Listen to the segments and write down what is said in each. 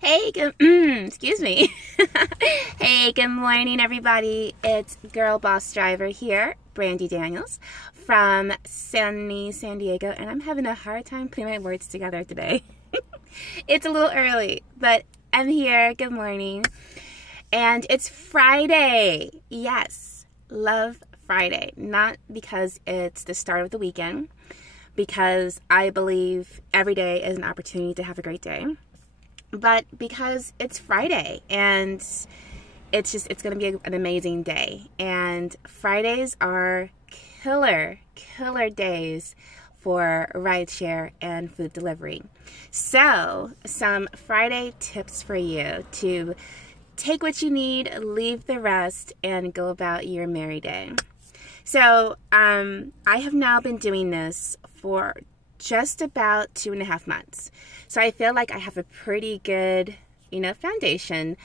Hey, good, excuse me. Hey, good morning, everybody. It's Girl Boss Driver here, Brandy Daniels from sunny San Diego, and I'm having a hard time putting my words together today. It's a little early, but I'm here. Good morning. And it's Friday. Yes, love Friday. Not because it's the start of the weekend, because I believe every day is an opportunity to have a great day, but because it's Friday and it's going to be an amazing day. And Fridays are killer days for rideshare and food delivery. So some Friday tips for you to take what you need, leave the rest, and go about your merry day. So I have now been doing this for just about 2.5 months. So I feel like I have a pretty good, foundation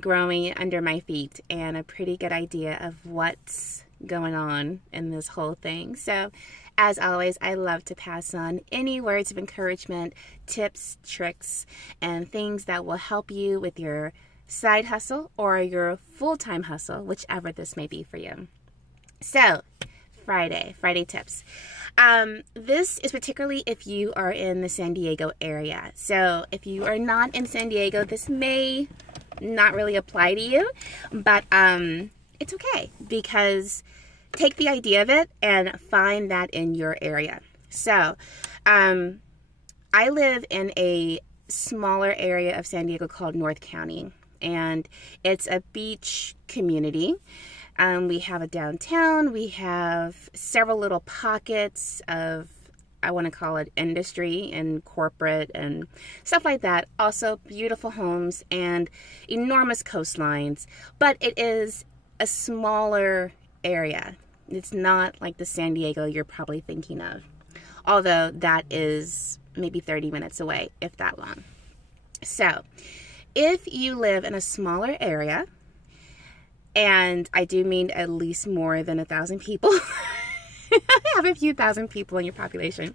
growing under my feet and a pretty good idea of what's going on in this whole thing. So as always, I love to pass on any words of encouragement, tips, tricks, and things that will help you with your side hustle or your full-time hustle, whichever this may be for you. So Friday tips. This is particularly if you are in the San Diego area. So if you are not in San Diego, this may not really apply to you, but it's okay, because take the idea of it and find that in your area. So I live in a smaller area of San Diego called North County, and it's a beach community. We have a downtown, we have several little pockets of, I want to call it industry and corporate and stuff like that. Also beautiful homes and enormous coastlines, but it is a smaller area. It's not like the San Diego you're probably thinking of, although that is maybe 30 minutes away, if that long. So if you live in a smaller area, and I do mean at least more than 1,000 people, have a few thousand people in your population,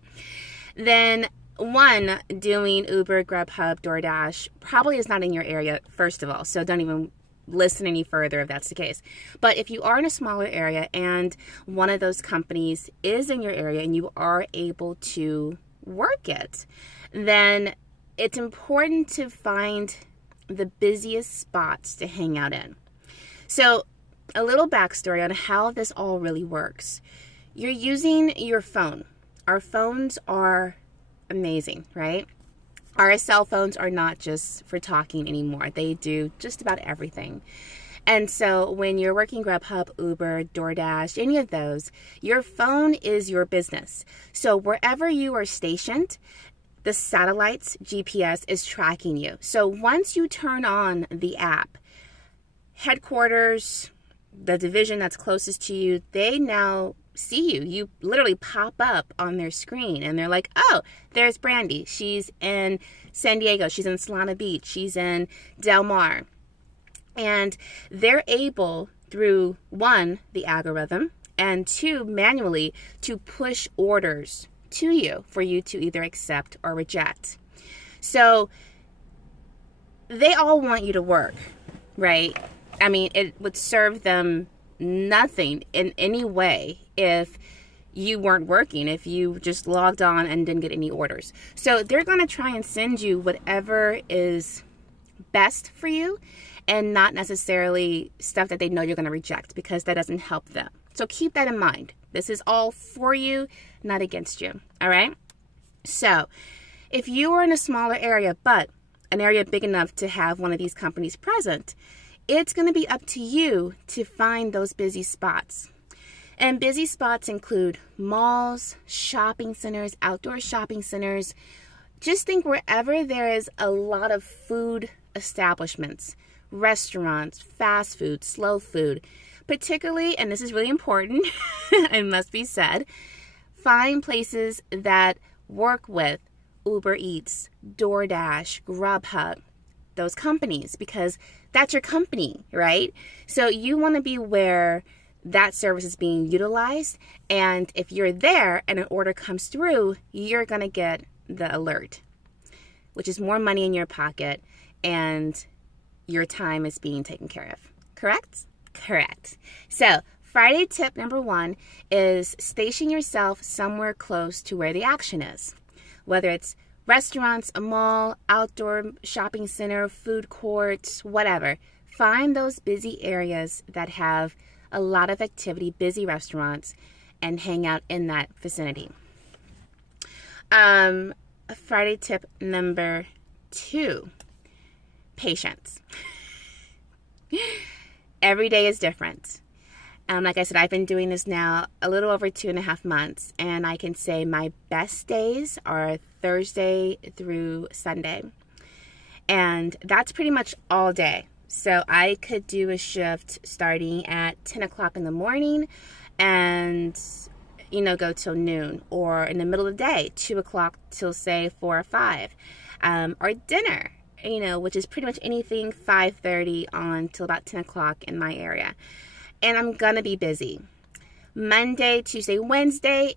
then one, doing Uber, GrubHub, DoorDash probably is not in your area, first of all, so don't even listen any further if that's the case. But if you are in a smaller area and one of those companies is in your area and you are able to work it, then it's important to find the busiest spots to hang out in. So a little backstory on how this all really works. You're using your phone. Our phones are amazing, right? Our cell phones are not just for talking anymore. They do just about everything. And so when you're working GrubHub, Uber, DoorDash, any of those, your phone is your business. So wherever you are stationed, the satellite's GPS is tracking you. So once you turn on the app, headquarters, the division that's closest to you, they now see you. You literally pop up on their screen and they're like, oh, there's Brandy. She's in San Diego. She's in Solana Beach. She's in Del Mar. And they're able, through one, the algorithm, and two, manually, to push orders to you for you to either accept or reject. So they all want you to work, right? I mean, it would serve them nothing in any way if you weren't working, if you just logged on and didn't get any orders. So they're going to try and send you whatever is best for you and not necessarily stuff that they know you're going to reject, because that doesn't help them. So keep that in mind. This is all for you, not against you. All right? So if you are in a smaller area, but an area big enough to have one of these companies present, it's going to be up to you to find those busy spots. And busy spots include malls, shopping centers, outdoor shopping centers. Just think wherever there is a lot of food establishments, restaurants, fast food, slow food, particularly, and this is really important, it must be said, find places that work with Uber Eats, DoorDash, GrubHub, those companies, because that's your company, right? So you want to be where that service is being utilized, and if you're there and an order comes through, you're going to get the alert. which is more money in your pocket, and your time is being taken care of. Correct? Correct. So, Friday tip number 1 is station yourself somewhere close to where the action is. Whether it's restaurants, a mall, outdoor shopping center, food courts, whatever. Find those busy areas that have a lot of activity, busy restaurants, and hang out in that vicinity. Friday tip number 2, patience. Every day is different. Like I said, I've been doing this now a little over 2.5 months, and I can say my best days are Thursday through Sunday. And that's pretty much all day. So I could do a shift starting at 10 o'clock in the morning and, you know, go till noon, or in the middle of the day, 2 o'clock till say 4 or 5, or dinner, you know, which is pretty much anything 5:30 on till about 10 o'clock in my area. And I'm gonna be busy. Monday, Tuesday, Wednesday,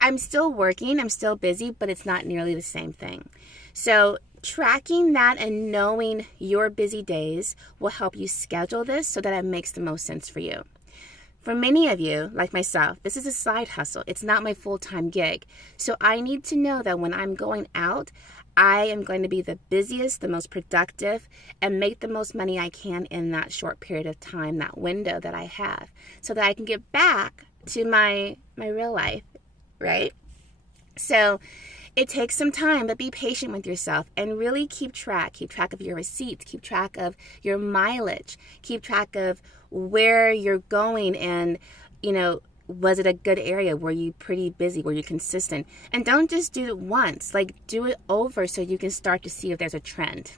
I'm still working, I'm still busy, but it's not nearly the same thing. So tracking that and knowing your busy days will help you schedule this so that it makes the most sense for you. For many of you, like myself, this is a side hustle. It's not my full-time gig. So I need to know that when I'm going out, I am going to be the busiest, the most productive, and make the most money I can in that short period of time, that window that I have, so that I can get back to my real life, right? So it takes some time, but be patient with yourself and really keep track. Keep track of your receipts, keep track of your mileage, keep track of where you're going, and, you know, was it a good area? Were you pretty busy? Were you consistent? And don't just do it once. Like, do it over so you can start to see if there's a trend.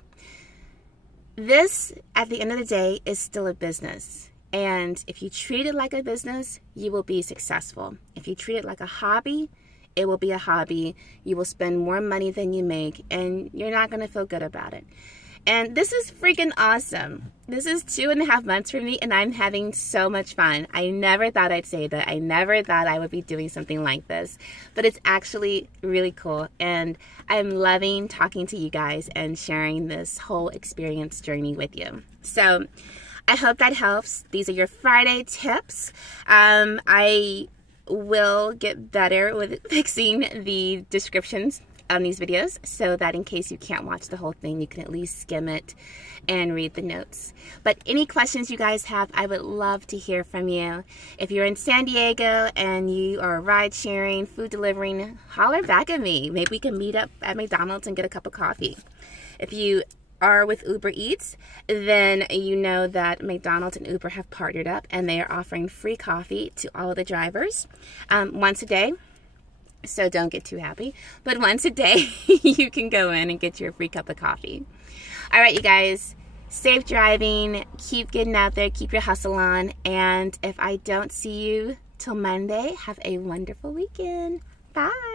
This, at the end of the day, is still a business. And if you treat it like a business, you will be successful. If you treat it like a hobby, it will be a hobby. You will spend more money than you make, and you're not going to feel good about it. And this is freaking awesome. This is 2.5 months for me, and I'm having so much fun. I never thought I'd say that. I never thought I would be doing something like this. But it's actually really cool, and I'm loving talking to you guys and sharing this whole experience journey with you. So I hope that helps. These are your Friday tips. I will get better with fixing the descriptions on these videos so that in case you can't watch the whole thing, you can at least skim it and read the notes. But any questions you guys have, I would love to hear from you. If you're in San Diego and you are ride sharing, food delivering, holler back at me. Maybe we can meet up at McDonald's and get a cup of coffee. If you are with Uber Eats, then you know that McDonald's and Uber have partnered up, and they are offering free coffee to all of the drivers once a day. So don't get too happy, but once a day you can go in and get your free cup of coffee. All right, you guys, safe driving, keep getting out there, keep your hustle on, and if I don't see you till Monday, have a wonderful weekend. Bye.